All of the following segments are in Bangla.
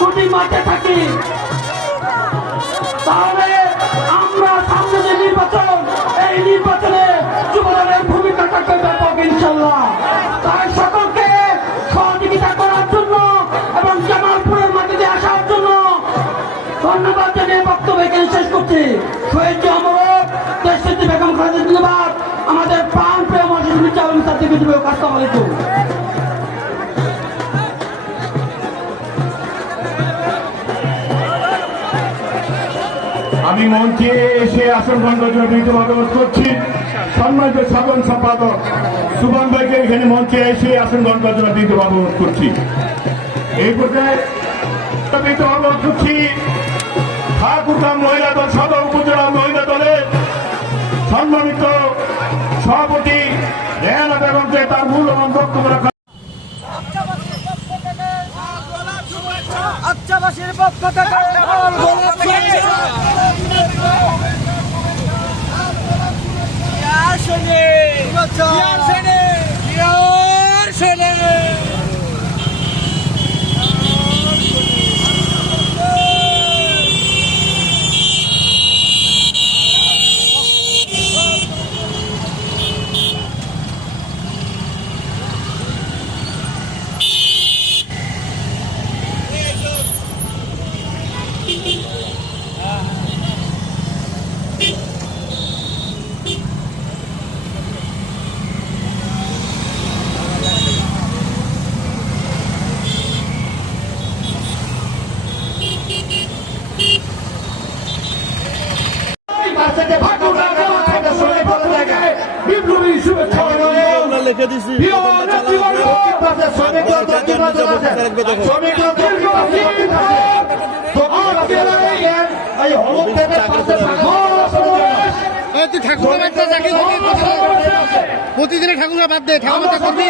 যদি মাঠে থাকি। তাহলে আমরা সামনে যে নির্বাচন, এই নির্বাচনে যুবদলের করবে ব্যাপক ইনশাল্লাহ করার জন্য এবং আসার জন্য আমাদের প্রাণ প্রিয় মসজিদ মির্জাউল আমি মঞ্চে এসে আসন গ্রহণ করার জন্য বিনীত অনুরোধ করছি। সম্মানিত সাধারণ সম্পাদক সুবন ভাইকে এখানে মঞ্চে এসে আসন গ্রহণ করার জন্য বিনীত অনুরোধ করছি। এই পর্যায়ে বিনীত অনুরোধ করছি। ঠাকুরগাম মহিলা দল, সদর উপজেলা মহিলা দলের সম্মানিত সভাপতি রেহানা বেগমকে তার মূল্যবান বক্তব্য রাখা আচ্ছাবাসীর পক্ষ থেকে বিপ্লবী লিখে দিছি প্রতিদিনে ঠাকুরের বাদ দে ঠাকুর করবি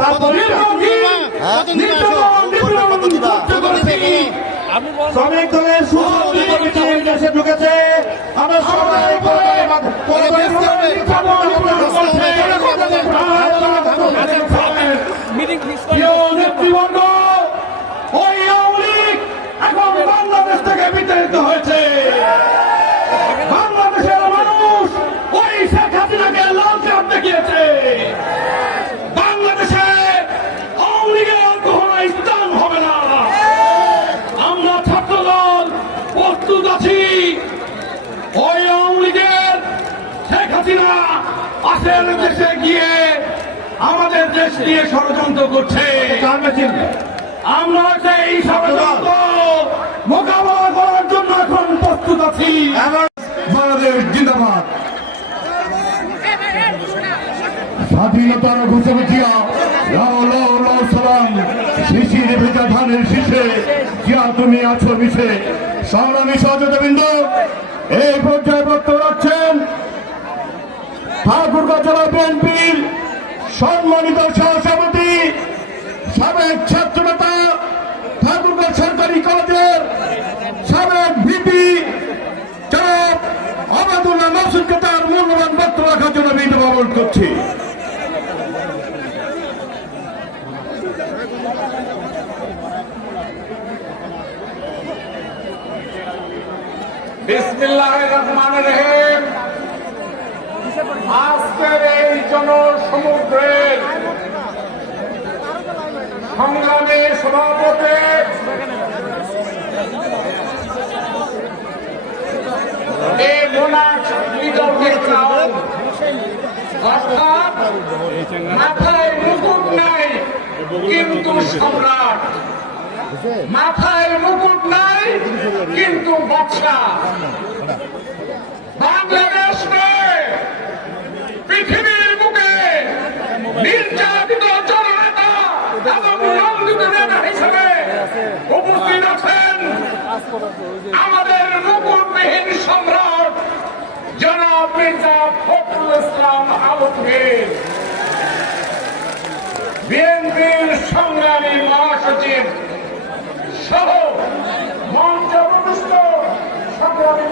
কত দিবা কত দিবে শ্রমিক দলের সুস্থ কমিটি দেশে ঢুকেছে আমরা সবাই পরে ব্যস্ত হবে প্রিয় নেতৃবর্গ ওই আওয়ামী লীগ এখন বাংলাদেশ থেকে বিতাড়িত হয়েছে বাংলাদেশের মানুষ ওই শেখ হাসিনাকে লাল কার্ড দেখিয়েছে বাংলাদেশে আওয়ামী লীগের আর কখনো স্থান হবে না আমরা ছাত্রদল প্রস্তুত আছি ওই আওয়ামী লীগের শেখ হাসিনা আসেন দেশে গিয়ে আমাদের দেশ নিয়ে ষড়যন্ত্র করছে। আমরা সেই ষড়যন্ত্র মোকাবেলা করার জন্য এখন প্রস্তুত আছি। বাংলাদেশ জিন্দাবাদ। স্বাধীনতার ঘোষণা জিয়া লাও লাও লাও, সালাম। শিশির ভেজা ধানের তুমি আছো মিশে। সংগ্রামী সহযোগিবৃন্দ এই পর্যায়ে বক্তব্য রাখছেন ঠাকুরগাঁ জেলা বিএনপির সম্মানিত সহসভাপতি, সাবেক ছাত্রনেতা ঠাকুরগাঁ সরকারি কলেজের সাবেক ভিপি আবাদুল্লাহ নসুদকে তার মূল্যবান বক্তব্য রাখার জন্য বিনীত অনুরোধ করছি। বিসমিল্লাহ রহমান রহিম। আজকের এই জনসমুদ্রের সংগ্রামী সভাপতি এই অর্থাৎ মাথায় মুকুট নাই কিন্তু সম্রাট। মাথায় মুকুট নাই কিন্তু বাচ্চা বাংলাদেশ নয়, আমাদের মুকুটবিহীন সম্রাট জনাব মির্জা ফখরুল ইসলাম আলমগীর বিএনপির সংগ্রামী মহাসচিব সহ মঞ্চ উপস্থিত সংগ্রামী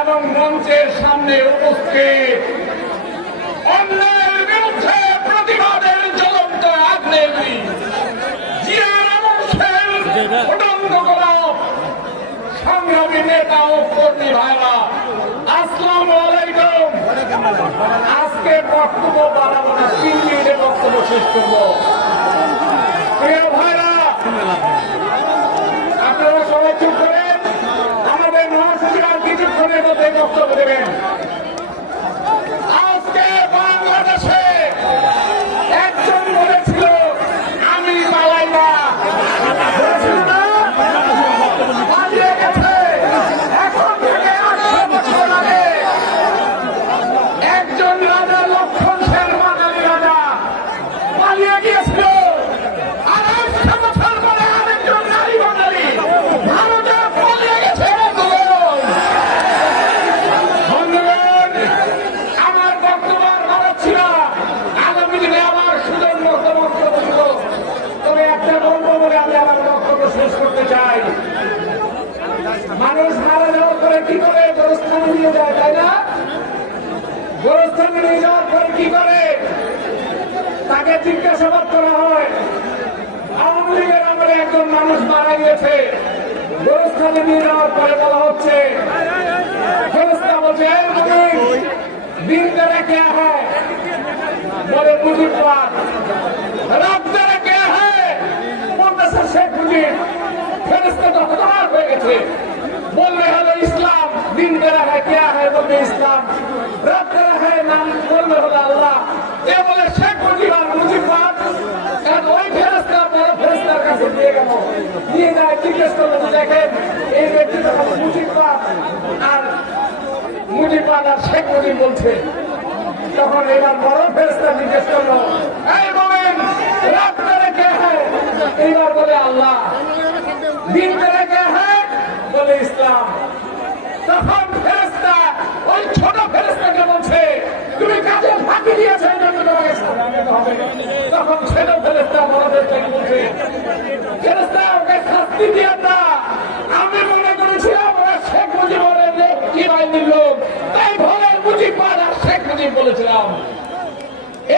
এবং মঞ্চের সামনে উপস্থিত সংগ্রামী নেতা আজকে বক্তব্য বাড়াবো না তিন মিনিটে বক্তব্য শেষ করব। প্রিয় ভাইরা, আপনারা সবাই চুপ করেন, আমাদের মহাসচিব আর কিছুক্ষণের মধ্যে বক্তব্য দেবেন আজকে বাংলাদেশে একজন বলেছিল আমি পালাই না বলেছিল না? পালিয়ে গেছে। এখন থেকে আটশো বছর আগে একজন রাজা লক্ষণ সেন বাঙালি রাজা পালিয়ে গিয়েছিল আর আটশো বছর পরে আরেকজন নারী বাঙালি ভারতে পালিয়ে গেছে বন্ধুগণ। বন্ধুগণ, আমার বক্তব্য আর বাড়াচ্ছি না আগামী দিনে আমার সুযোগ মতো বক্তব্য দিব তবে একটা বলব বলে আমি আমার বক্তব্য শেষ করতে চাই মানুষ মারা যাওয়ার পরে কি করে? গোরস্থানে নিয়ে যায়, তাই না? গোরস্থানে নিয়ে যাওয়ার পরে কি করে? তাকে জিজ্ঞাসাবাদ করা হয়। আওয়ামী লীগের আমলে একজন মানুষ মারা গিয়েছে। গোরস্থানে নিয়ে যাওয়ার পরে বলা হচ্ছে ফেরেশতা বলছে দিন তেরা কে হ্যায় বলে মুজিব রাত তেরা কে হ্যায় বলতেছে শেখ হয়ে গেছে। কে ইসলাম। রাত তেরা নাম বললে হলো আল্লাহ। এ বলে শেখ মুজিব আর মুজিব পাক কারণ ওই ফেরেশতা বড় ফেরেশতার কাছে দিয়ে গেল। নিয়ে যায় জিজ্ঞেস করল যে, দেখেন এই ব্যক্তি তখন মুজিব আর মুজিব পাক আর শেখ মুজিব বলছে তখন এবার বড় ফেরেশতা জিজ্ঞেস করল এই বলেন রাত করে কে হ্যায় এইবার বলে আল্লাহ দিন করে কে হ্যায় বলে ইসলাম। তখন ছোট ফেরেশতাকে তুমি কাজে ফাঁকি দিয়েছ, এই জন্য তোমাকে তখন ছোট ফেরেশতা বড় বলছে, ফেরেশতা, ওকে শাস্তি দিয়ে না আমি মনে করেছিলাম ওরা শেখ মুজিবের কি বাহিনীর লোক। তাই ভোরের মুজিব আর শেখ মুজিব বলেছিলাম।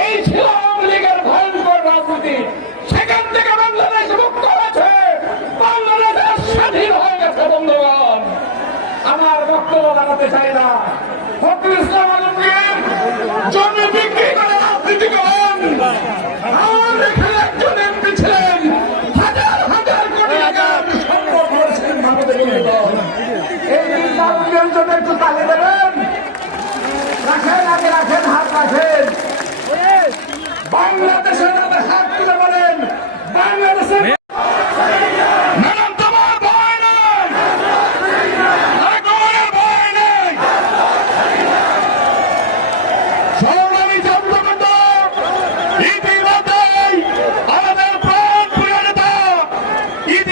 এই ছিল আওয়ামী লীগের ভয়ঙ্কর রাজনীতি। সেখান থেকে বাংলাদেশ মুক্ত হয়েছে। বাংলাদেশ স্বাধীন হয়ে গেছে, বন্ধুগণ। আমার বক্তব্য লাগাতে চাই না। ফখরুল আলমগীর জমি বিক্রি করে রাজনীতি করেন আর এখানে একজন এমপি ছিলেন হাজার হাজার কোটি টাকা সম্পদ করেছিলেন ভারতের বিরুদ্ধে। এই চিন্তা উন্নয়ন জন্য একটু তালে দেবেন রাখেন আগে রাখেন হাত রাখেন বাংলাদেশের নামে হাত তুলে বলেন বাংলাদেশের ম্যাডাম তোমার ভয় নেই আরে তোমার ভয় নেই সংগ্রামী জনগণ ইতিমধ্যেই আমাদের প্রাণ প্রিয় নেতা ইতিমধ্যে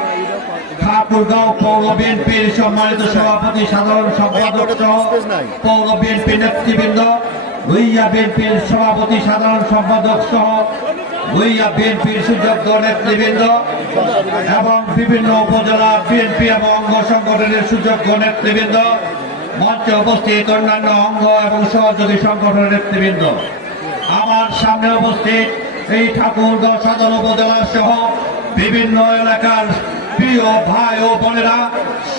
ঠাকুরগাঁও পৌর বিএনপির সম্মানিত সভাপতি সাধারণ সম্পাদক সহ পৌর বিএনপি নেতৃবৃন্দ ভুইয়া বিএনপির সভাপতি সাধারণ সম্পাদক সহ ভুইয়া বিএনপির সুযোগ্য নেতৃবৃন্দ এবং বিভিন্ন উপজেলা বিএনপি এবং অঙ্গ সংগঠনের সুযোগ্য নেতৃবৃন্দ মঞ্চে উপস্থিত অন্যান্য অঙ্গ এবং সহযোগী সংগঠনের নেতৃবৃন্দ। আমার সামনে উপস্থিত এই ঠাকুরগাঁও সদর উপজেলা সহ বিভিন্ন এলাকার প্রিয় ভাই ও বোনেরা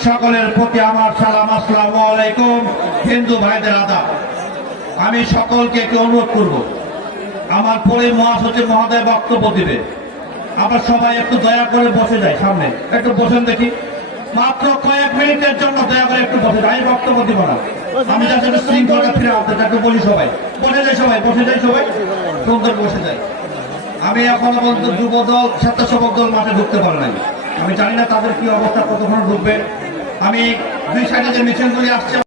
সকলের প্রতি আমার সালাম আসসালাম আলাইকুম হিন্দু ভাইদের আদা আমি সকলকে একটু অনুরোধ করব আমার পরে মহাসচিব মহোদয় বক্তব্য দিবে। আবার সবাই একটু দয়া করে বসে যায় সামনে একটু বসেন দেখি। মাত্র কয়েক মিনিটের জন্য দয়া করে একটু বসে যায় বক্তব্য দিব না। আমি জন্য শৃঙ্খলা ফিরে চাই, একটু বলি সবাই। বসে যায় সবাই বসে যায় সবাই। সুন্দর বসে যায়। আমি এখনও পর্যন্ত যুব দল স্বেচ্ছাসেবক দল মাঠে ঢুকতে পারে নাই। আমি জানি না তাদের কি অবস্থা, কতক্ষণ ঢুকবে। আমি দুই সাইডে যে মিছিলগুলি আসছে